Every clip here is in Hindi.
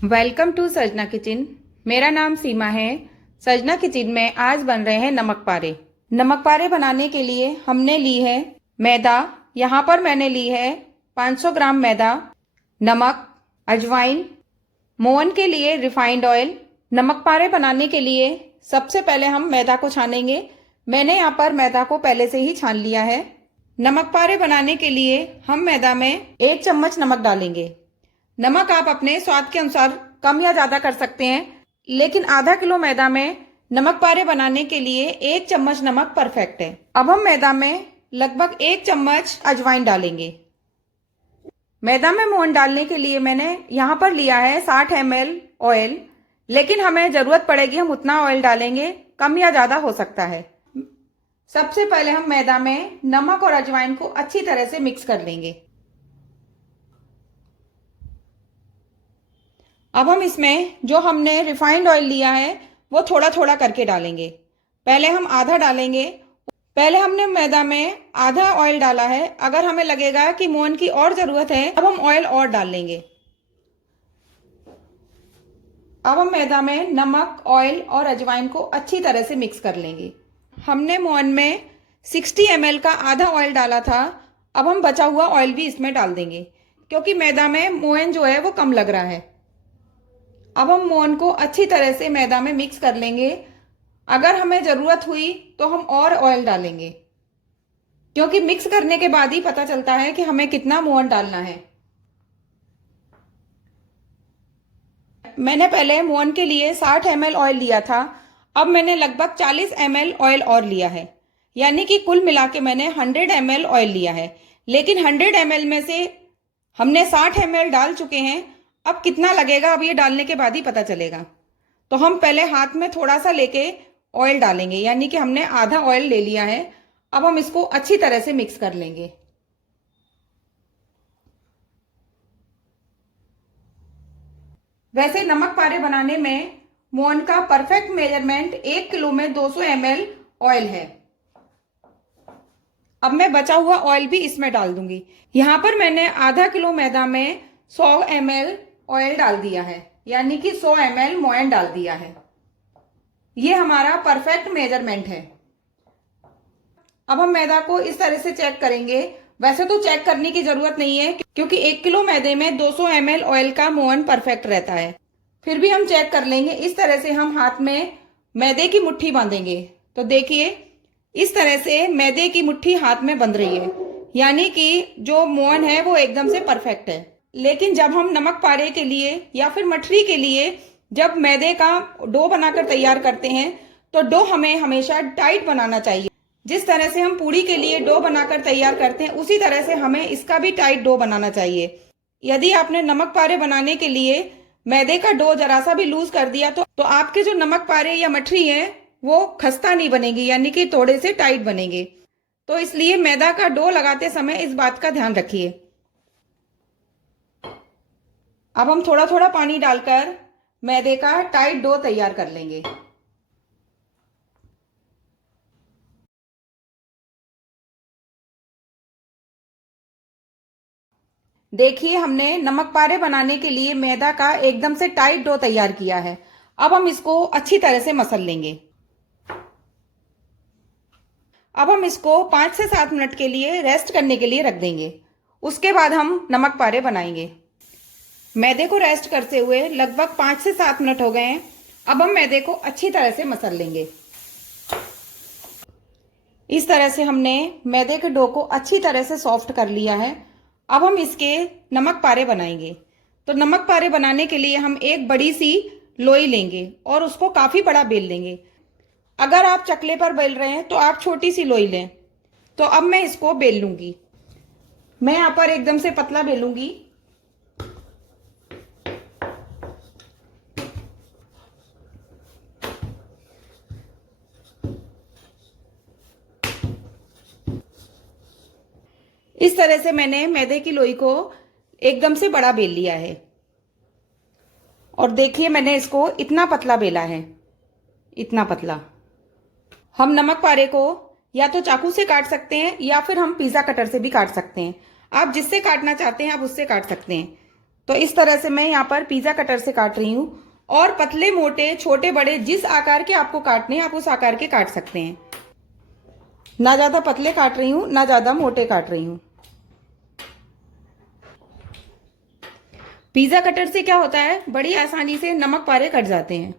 वेलकम टू सजना किचन। मेरा नाम सीमा है। सजना किचन में आज बन रहे हैं नमक पारे। नमक पारे बनाने के लिए हमने ली है मैदा। यहाँ पर मैंने ली है 500 ग्राम मैदा, नमक, अजवाइन, मोहन के लिए रिफाइंड ऑयल। नमक पारे बनाने के लिए सबसे पहले हम मैदा को छानेंगे। मैंने यहाँ पर मैदा को पहले से ही छान लिया है। नमक पारे बनाने के लिए हम मैदा में 1 चम्मच नमक डालेंगे। नमक आप अपने स्वाद के अनुसार कम या ज़्यादा कर सकते हैं, लेकिन आधा किलो मैदा में नमक पारे बनाने के लिए 1 चम्मच नमक परफेक्ट है। अब हम मैदा में लगभग 1 चम्मच अजवाइन डालेंगे। मैदा में मोहन डालने के लिए मैंने यहाँ पर लिया है 60 ml ऑयल, लेकिन हमें ज़रूरत पड़ेगी हम उतना ऑयल डालेंगे, कम या ज़्यादा हो सकता है। सबसे पहले हम मैदा में नमक और अजवाइन को अच्छी तरह से मिक्स कर लेंगे। अब हम इसमें जो हमने रिफाइंड ऑयल लिया है वो थोड़ा थोड़ा करके डालेंगे। पहले हम आधा डालेंगे। पहले हमने मैदा में आधा ऑयल डाला है। अगर हमें लगेगा कि मोहन की और ज़रूरत है अब हम ऑयल और डाल लेंगे। अब हम मैदा में नमक, ऑयल और अजवाइन को अच्छी तरह से मिक्स कर लेंगे। हमने मोहन में 60 ml का आधा ऑयल डाला था। अब हम बचा हुआ ऑयल भी इसमें डाल देंगे, क्योंकि मैदा में मोहन जो है वो कम लग रहा है। अब हम मोहन को अच्छी तरह से मैदा में मिक्स कर लेंगे। अगर हमें ज़रूरत हुई तो हम और ऑयल डालेंगे, क्योंकि मिक्स करने के बाद ही पता चलता है कि हमें कितना मोहन डालना है। मैंने पहले मोहन के लिए 60 ml ऑयल लिया था। अब मैंने लगभग 40 ml ऑयल और लिया है, यानी कि कुल मिला के मैंने 100 ml ऑयल लिया है। लेकिन 100 ml में से हमने 60 ml डाल चुके हैं। अब कितना लगेगा अब ये डालने के बाद ही पता चलेगा। तो हम पहले हाथ में थोड़ा सा लेके ऑयल डालेंगे, यानी कि हमने आधा ऑयल ले लिया है। अब हम इसको अच्छी तरह से मिक्स कर लेंगे। वैसे नमक पारे बनाने में मोहन का परफेक्ट मेजरमेंट 1 किलो में 200 ml ऑयल है। अब मैं बचा हुआ ऑयल भी इसमें डाल दूंगी। यहाँ पर मैंने आधा किलो मैदा में 100 ml ऑयल डाल दिया है, यानी कि 100 ml मोहन डाल दिया है। ये हमारा परफेक्ट मेजरमेंट है। अब हम मैदा को इस तरह से चेक करेंगे। वैसे तो चेक करने की जरूरत नहीं है, क्योंकि 1 किलो मैदे में 200 ml ऑयल का मोहन परफेक्ट रहता है। फिर भी हम चेक कर लेंगे। इस तरह से हम हाथ में मैदे की मुट्ठी बांधेंगे। तो देखिए, इस तरह से मैदे की मुट्ठी हाथ में बंध रही है, यानी कि जो मोहन है वो एकदम से परफेक्ट है। लेकिन जब हम नमक पारे के लिए या फिर मठरी के लिए जब मैदे का डो बनाकर तैयार करते हैं, तो डो हमें हमेशा टाइट बनाना चाहिए। जिस तरह से हम पूड़ी के लिए डो बनाकर तैयार करते हैं, उसी तरह से हमें इसका भी टाइट डो बनाना चाहिए। यदि आपने नमक पारे बनाने के लिए मैदे का डो जरा सा भी लूज कर दिया तो आपके जो नमक पारे या मठरी है वो खस्ता नहीं बनेगी, यानी कि थोड़े से टाइट बनेंगे। तो इसलिए मैदा का डो लगाते समय इस बात का ध्यान रखिए। अब हम थोड़ा थोड़ा पानी डालकर मैदे का टाइट डो तैयार कर लेंगे। देखिए, हमने नमक पारे बनाने के लिए मैदा का एकदम से टाइट डो तैयार किया है। अब हम इसको अच्छी तरह से मसल लेंगे। अब हम इसको 5 से 7 मिनट के लिए रेस्ट करने के लिए रख देंगे। उसके बाद हम नमक पारे बनाएंगे। मैदे को रेस्ट करते हुए लगभग 5 से 7 मिनट हो गए हैं। अब हम मैदे को अच्छी तरह से मसल लेंगे। इस तरह से हमने मैदे के डो को अच्छी तरह से सॉफ्ट कर लिया है। अब हम इसके नमक पारे बनाएंगे। तो नमक पारे बनाने के लिए हम एक बड़ी सी लोई लेंगे और उसको काफ़ी बड़ा बेल लेंगे। अगर आप चकले पर बेल रहे हैं तो आप छोटी सी लोई लें। तो अब मैं इसको बेल लूंगी। मैं यहाँ पर एकदम से पतला बेलूंगी। इस तरह से मैंने मैदे की लोई को एकदम से बड़ा बेल लिया है। और देखिए, मैंने इसको इतना पतला बेला है, इतना पतला। हम नमक पारे को या तो चाकू से काट सकते हैं या फिर हम पिज्जा कटर से भी काट सकते हैं। आप जिससे काटना चाहते हैं आप उससे काट सकते हैं। तो इस तरह से मैं यहाँ पर पिज्जा कटर से काट रही हूँ। और पतले मोटे छोटे बड़े जिस आकार के आपको काटने हैं आप उस आकार के काट सकते हैं। ना ज्यादा पतले काट रही हूँ ना ज्यादा मोटे काट रही हूँ। पिज्जा कटर से क्या होता है, बड़ी आसानी से नमक पारे कट जाते हैं।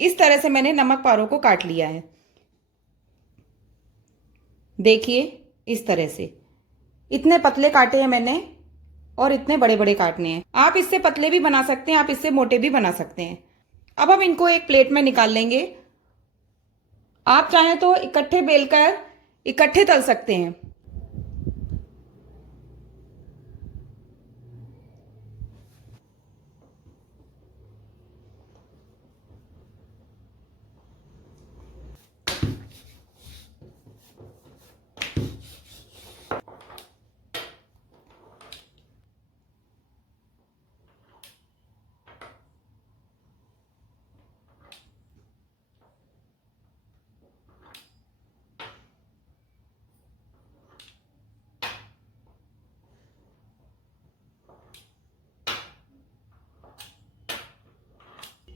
इस तरह से मैंने नमक पारों को काट लिया है। देखिए इस तरह से इतने पतले काटे हैं मैंने और इतने बड़े बड़े काटने हैं। आप इससे पतले भी बना सकते हैं, आप इससे मोटे भी बना सकते हैं। अब हम इनको एक प्लेट में निकाल लेंगे। आप चाहें तो इकट्ठे बेलकर इकट्ठे तल सकते हैं।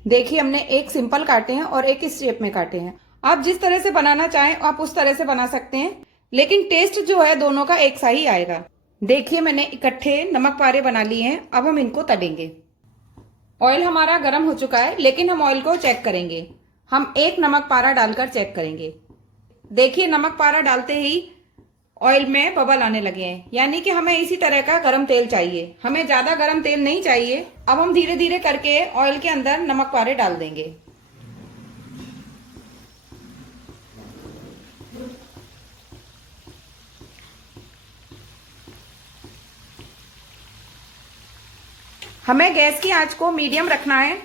देखिए हमने एक सिंपल काटे हैं और एक इस शेप में काटे हैं। आप जिस तरह से बनाना चाहें आप उस तरह से बना सकते हैं, लेकिन टेस्ट जो है दोनों का एक सा ही आएगा। देखिए मैंने इकट्ठे नमक पारे बना लिए हैं। अब हम इनको तलेंगे। ऑयल हमारा गर्म हो चुका है, लेकिन हम ऑयल को चेक करेंगे। हम एक नमक पारा डालकर चेक करेंगे। देखिए नमक पारा डालते ही ऑयल में बबल आने लगे हैं, यानी कि हमें इसी तरह का गरम तेल चाहिए। हमें ज्यादा गरम तेल नहीं चाहिए। अब हम धीरे धीरे करके ऑयल के अंदर नमक पारे डाल देंगे। हमें गैस की आंच को मीडियम रखना है।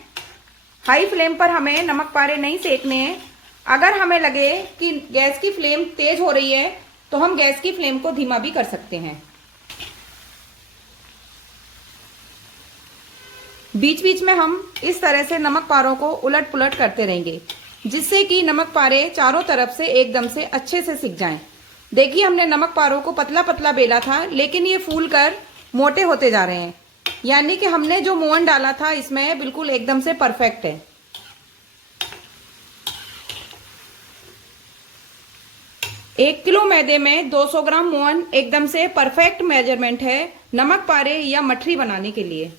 हाई फ्लेम पर हमें नमक पारे नहीं सेकने हैं। अगर हमें लगे कि गैस की फ्लेम तेज हो रही है तो हम गैस की फ्लेम को धीमा भी कर सकते हैं। बीच बीच में हम इस तरह से नमक पारों को उलट पुलट करते रहेंगे, जिससे कि नमक पारे चारों तरफ से एकदम से अच्छे से सिक जाएं। देखिए हमने नमक पारों को पतला पतला बेला था, लेकिन ये फूल कर मोटे होते जा रहे हैं, यानी कि हमने जो मोहन डाला था इसमें बिल्कुल एकदम से परफेक्ट है। 1 किलो मैदे में 200 ग्राम मोहन एकदम से परफेक्ट मेजरमेंट है नमक पारे या मठरी बनाने के लिए।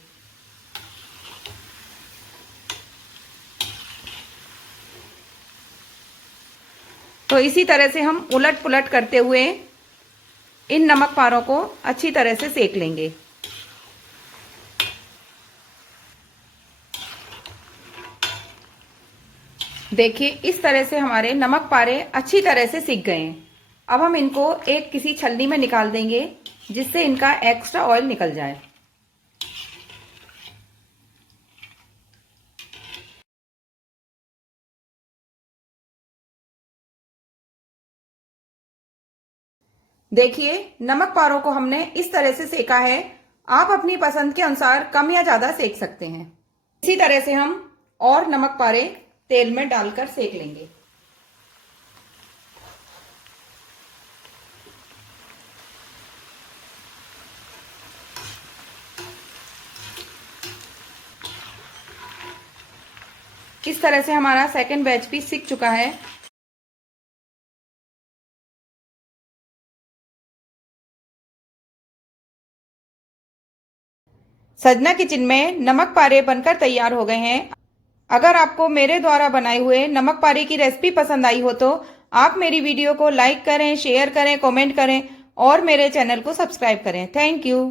तो इसी तरह से हम उलट पुलट करते हुए इन नमक पारों को अच्छी तरह से सेक लेंगे। देखिए इस तरह से हमारे नमक पारे अच्छी तरह से सिक गए हैं। अब हम इनको एक किसी छलनी में निकाल देंगे, जिससे इनका एक्स्ट्रा ऑयल निकल जाए। देखिए नमक पारों को हमने इस तरह से सेका है। आप अपनी पसंद के अनुसार कम या ज्यादा सेक सकते हैं। इसी तरह से हम और नमक पारे तेल में डालकर सेक लेंगे। इस तरह से हमारा सेकंड बैच भी सिक चुका है। सजना किचन में नमक पारे बनकर तैयार हो गए हैं। अगर आपको मेरे द्वारा बनाए हुए नमक पारे की रेसिपी पसंद आई हो तो आप मेरी वीडियो को लाइक करें, शेयर करें, कमेंट करें और मेरे चैनल को सब्सक्राइब करें। Thank you.